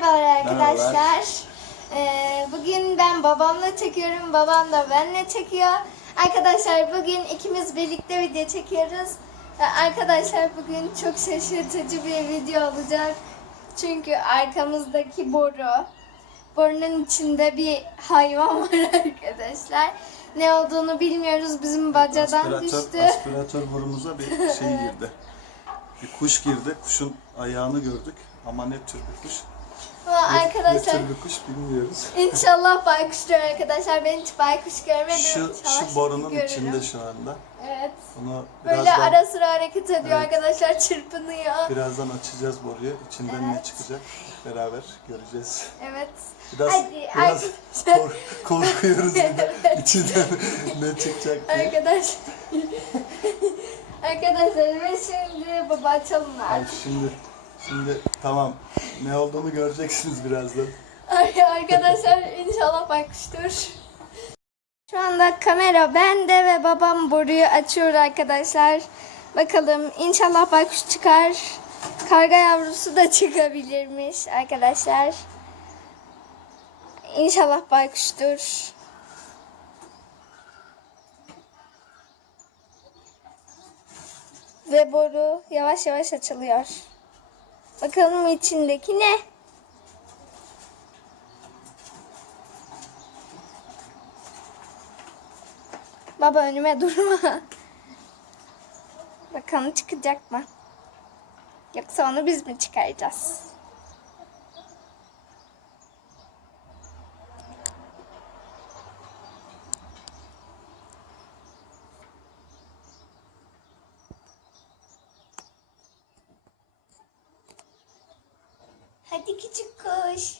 Merhabalar arkadaşlar. Ee, bugün ben babamla çekiyorum, babam da benle çekiyor. Arkadaşlar bugün ikimiz birlikte video çekiyoruz. Ee, arkadaşlar bugün çok şaşırtıcı bir video olacak. Çünkü arkamızdaki boru, borunun içinde bir hayvan var arkadaşlar. Ne olduğunu bilmiyoruz. Bizim bacadan düştü. aspiratör burumuza bir şey girdi. Bir kuş girdi. Kuşun ayağını gördük. Ama ne tür bir kuş? Ne- arkadaşlar Ne tür bir kuş bilmiyoruz. İnşallah baykuştur arkadaşlar. Ben hiç baykuş görmedim. Şu, şu borunun görürüm. içinde şu anda. Evet. Onu Böyle ara sıra hareket ediyor Evet. arkadaşlar. Çırpınıyor. birazdan açacağız boruyu. İçinden ne Evet. çıkacak beraber göreceğiz. Evet. Biraz, Hadi, biraz arkadaşlar. kork- korkuyoruz içinden ne çıkacak diye. Arkadaş. arkadaşlar ve şimdi baba açalım artık. şimdi, şimdi tamam ne olduğunu göreceksiniz birazdan. Ay, arkadaşlar inşallah baykuştur. Şu anda kamera bende ve babam boruyu açıyor arkadaşlar. Bakalım inşallah baykuş çıkar. Karga yavrusu da çıkabilirmiş arkadaşlar. İnşallah baykuştur. Ve boru yavaş yavaş açılıyor. Bakalım içindeki ne? Baba önüme durma. Bakalım çıkacak mı? Yoksa onu biz mi çıkaracağız? Hadi küçük kuş.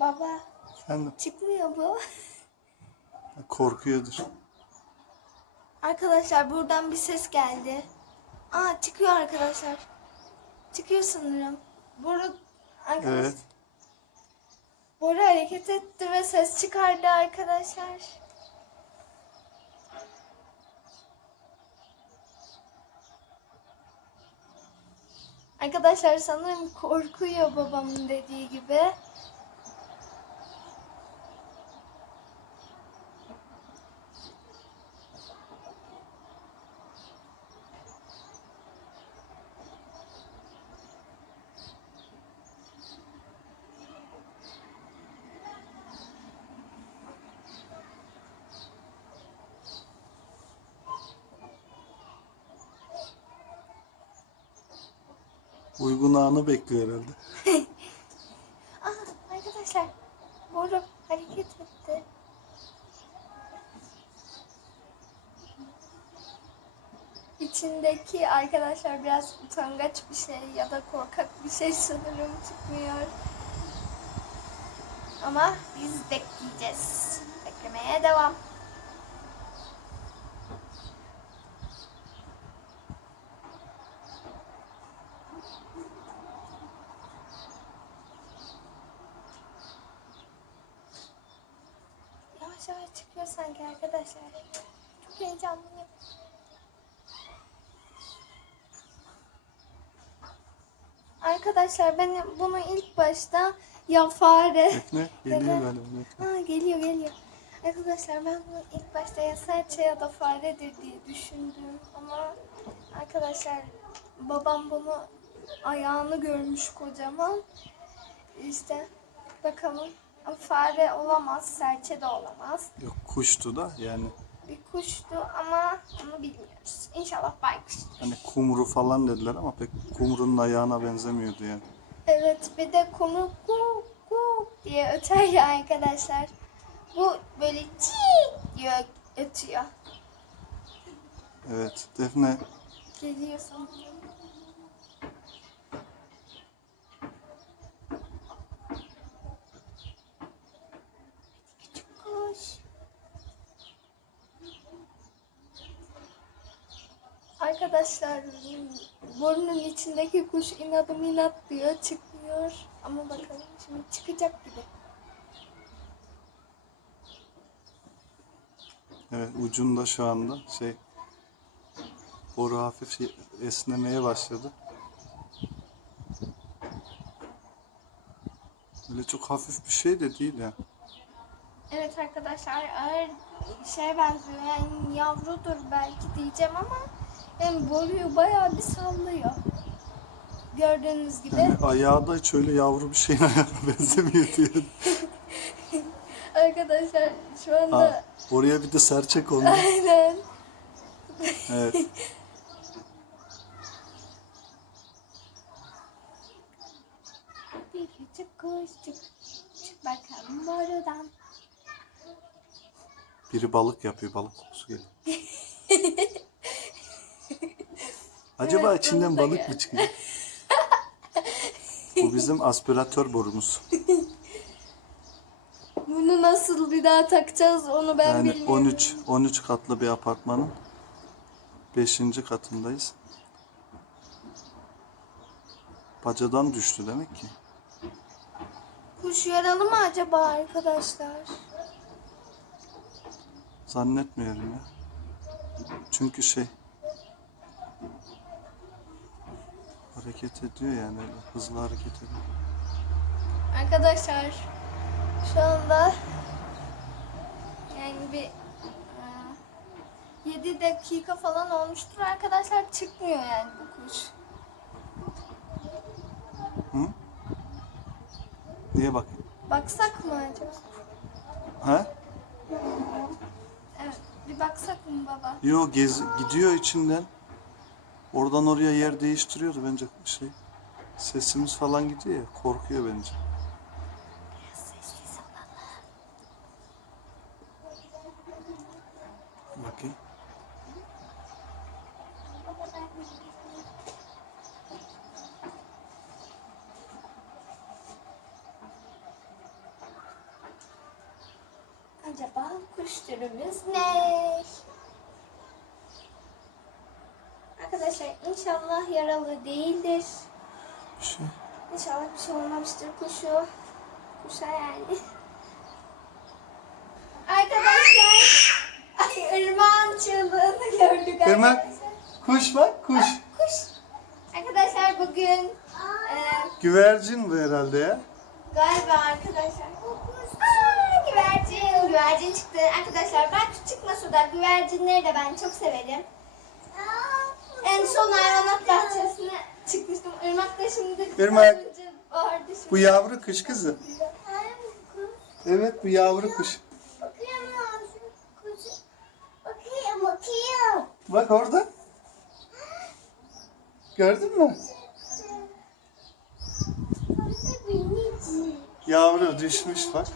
Baba Sen çıkmıyor bu. korkuyordur. Arkadaşlar buradan bir ses geldi. Aa çıkıyor arkadaşlar. Çıkıyor sanırım. Boru arkadaş. Evet. Boru hareket etti ve ses çıkardı arkadaşlar. Arkadaşlar sanırım korkuyor babamın dediği gibi. Uygun anı bekliyor herhalde. Aa, arkadaşlar boru hareket etti. İçindeki arkadaşlar biraz utangaç bir şey ya da korkak bir şey sanırım çıkmıyor. Ama biz bekleyeceğiz. Beklemeye devam. Yavaş yavaş çıkıyor sanki arkadaşlar. Çok heyecanlıyım. Arkadaşlar ben bunu ilk başta ya fare. Defne geliyor galiba. Defne. Ha, geliyor geliyor. Arkadaşlar ben bunu ilk başta ya serçe ya da faredir diye düşündüm ama arkadaşlar babam bunu ayağını görmüş kocaman. İşte bakalım fare olamaz, serçe de olamaz. Yok kuştu da yani Bir kuştu ama onu bilmiyoruz. İnşallah baykuş. hani kumru falan dediler ama pek kumrunun ayağına benzemiyordu yani. Evet bir de konu ku ku diye öter ya arkadaşlar. Bu böyle çiğ diye ötüyor. Evet Defne Geliyor sanırım. Küçük kuş. Arkadaşlar burnun içindeki kuş inadım inat diyor çıkmıyor. Ama bakalım şimdi çıkacak gibi. Evet ucunda şu anda şey boru hafif şey- esnemeye başladı. Öyle çok hafif bir şey de değil ya. Evet arkadaşlar ağır şeye benziyor yani yavrudur belki diyeceğim ama yani boruyu bayağı bir sallıyor. Gördüğünüz gibi. Yani ayağı da hiç öyle yavru bir şeyin ayağına benzemiyor diye. Arkadaşlar şu anda Ha, oraya bir de serçe kondu. aynen Evet. bir küçük kuş çık, çık bakalım. Biri balık yapıyor, balık kokusu geliyor. Acaba Evet, içinden balık da balık geldi. mı çıkacak? Bu bizim aspiratör borumuz. Bunu nasıl bir daha takacağız onu ben Yani bilmiyorum. 13 13 katlı bir apartmanın 5. katındayız. Bacadan düştü demek ki. Kuş yaralı mı acaba arkadaşlar? Zannetmiyorum ya. Çünkü şey hareket ediyor yani öyle hızlı hareket ediyor. Arkadaşlar şu anda yani bir 7 dakika falan olmuştur arkadaşlar çıkmıyor yani bu kuş. Hı? Niye bakayım? Baksak mı acaba? Ha? Evet bir baksak mı baba? Yo gez gidiyor içinden. Oradan oraya yer değiştiriyordu bence şey. Sesimiz falan gidiyor ya korkuyor bence. Bakayım. Acaba kuş türümüz ne? Arkadaşlar inşallah yaralı değildir. Şey. İnşallah bir şey olmamıştır kuşu. Kuşa yani. Arkadaşlar. Ay ırmağın çığlığını gördük Irmak. arkadaşlar. Kuş bak kuş. Kuş. Arkadaşlar bugün e, Güvercin bu herhalde ya. galiba arkadaşlar. Aa, güvercin. Güvercin çıktı. Arkadaşlar ben çıkmasa da güvercinleri de ben çok severim. En son hayvanat bahçesine çıkmıştım. Irmak da şimdi Irmak. vardı şimdi. Bu yavru kuş kızı. Evet bu yavru kuş. Bakayım bakayım. Bak orada. Gördün mü? Yavru düşmüş bak.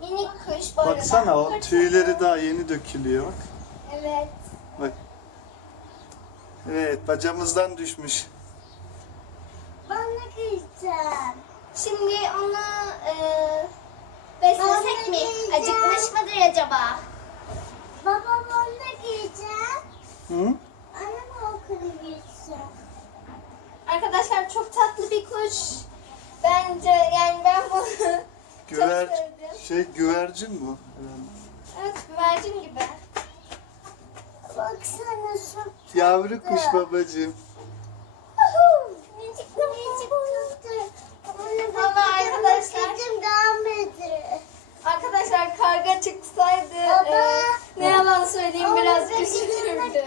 Minik kuş bu arada. Baksana o tüyleri daha yeni dökülüyor bak. Evet. Bak. Evet bacamızdan düşmüş. Bana gideceğim. Şimdi onu e, beslesek mi? Acıkmış mıdır acaba? Babam onunla giyeceğim. Hı? Annem okula gideceğim. Arkadaşlar çok tatlı bir kuş. Bence yani ben bunu Güver çok sevdim. şey güvercin bu. herhalde. Evet güvercin gibi. Baksana çok Yavru kuş babacığım. Ama arkadaşlar Arkadaşlar karga çıksaydı e, ne yalan söyleyeyim biraz üzülürdü.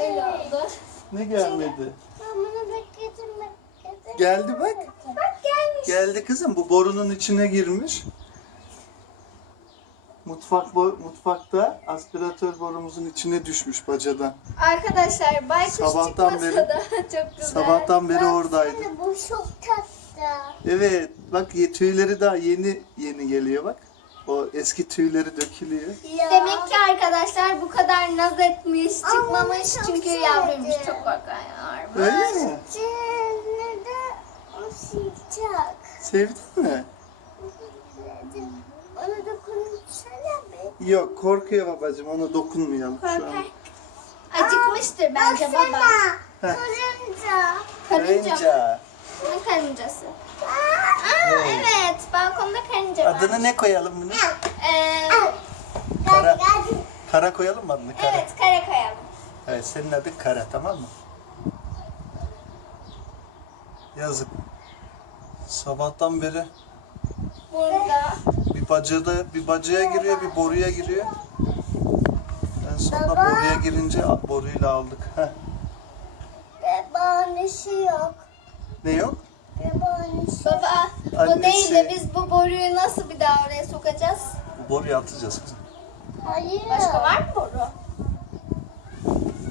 Öyle oldu. Ne gelmedi? Geldi bak. Bak gelmiş. Geldi kızım. Bu borunun içine girmiş. Mutfak bo- mutfakta aspiratör borumuzun içine düşmüş bacadan. Arkadaşlar baykuş Sabahtan çıkmasa beri- da çok güzel. Sabahtan beri oradaydı. Bu çok tatlı. Evet. Bak ye- tüyleri daha yeni yeni geliyor bak. O eski tüyleri dökülüyor. Demek ki arkadaşlar bu kadar naz etmiş, çıkmamış çünkü yavruymuş çok korkuyormuş. Öyle mi? o sıcak. Sevdin mi? Ona dokunsana be. Yok korkuyor babacığım ona dokunmayalım şu an. Acıkmıştır bence baba. Karınca. Karınca. mı? Ne karıncası? Aa, evet. Balkonda karınca var. Adını ne koyalım bunu? Ee, Kara. Kara koyalım mı adını? Kara. evet, kare koyalım. Evet, senin adın Kara tamam mı? Yazık. Sabahtan beri Burada. bir bacada bir bacaya giriyor, bir boruya giriyor. En sonunda Baba. boruya girince boruyla aldık. Heh. Babaannesi yok. Ne yok? Babaannesi. Baba, o Annesi. değil de biz bu boruyu nasıl bir daha oraya sokacağız? Bu boruyu atacağız kızım. Hayır. Başka var mı boru?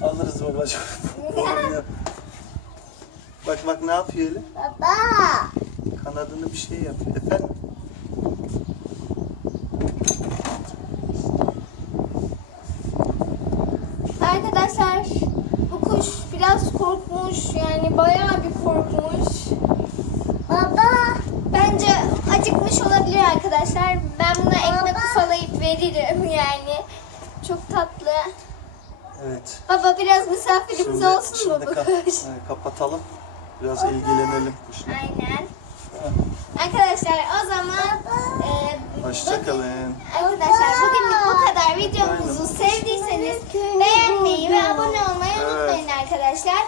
Alırız babacığım. Bak bak ne yapıyor Eli? Baba. Kanadını bir şey yapıyor. Efendim? Arkadaşlar bu kuş biraz korkmuş yani bayağı bir korkmuş. Baba. Bence acıkmış olabilir arkadaşlar. Ben buna ekmek ufalayıp veririm yani. Çok tatlı. Evet. Baba biraz misafirimiz olsun mu bu kuş? evet, kapatalım. Biraz ilgilenelim kuşla. Aynen. Arkadaşlar o zaman e, Hoşçakalın. Arkadaşlar bugünlük bu kadar. Videomuzu sevdiyseniz beğenmeyi ve abone olmayı unutmayın arkadaşlar.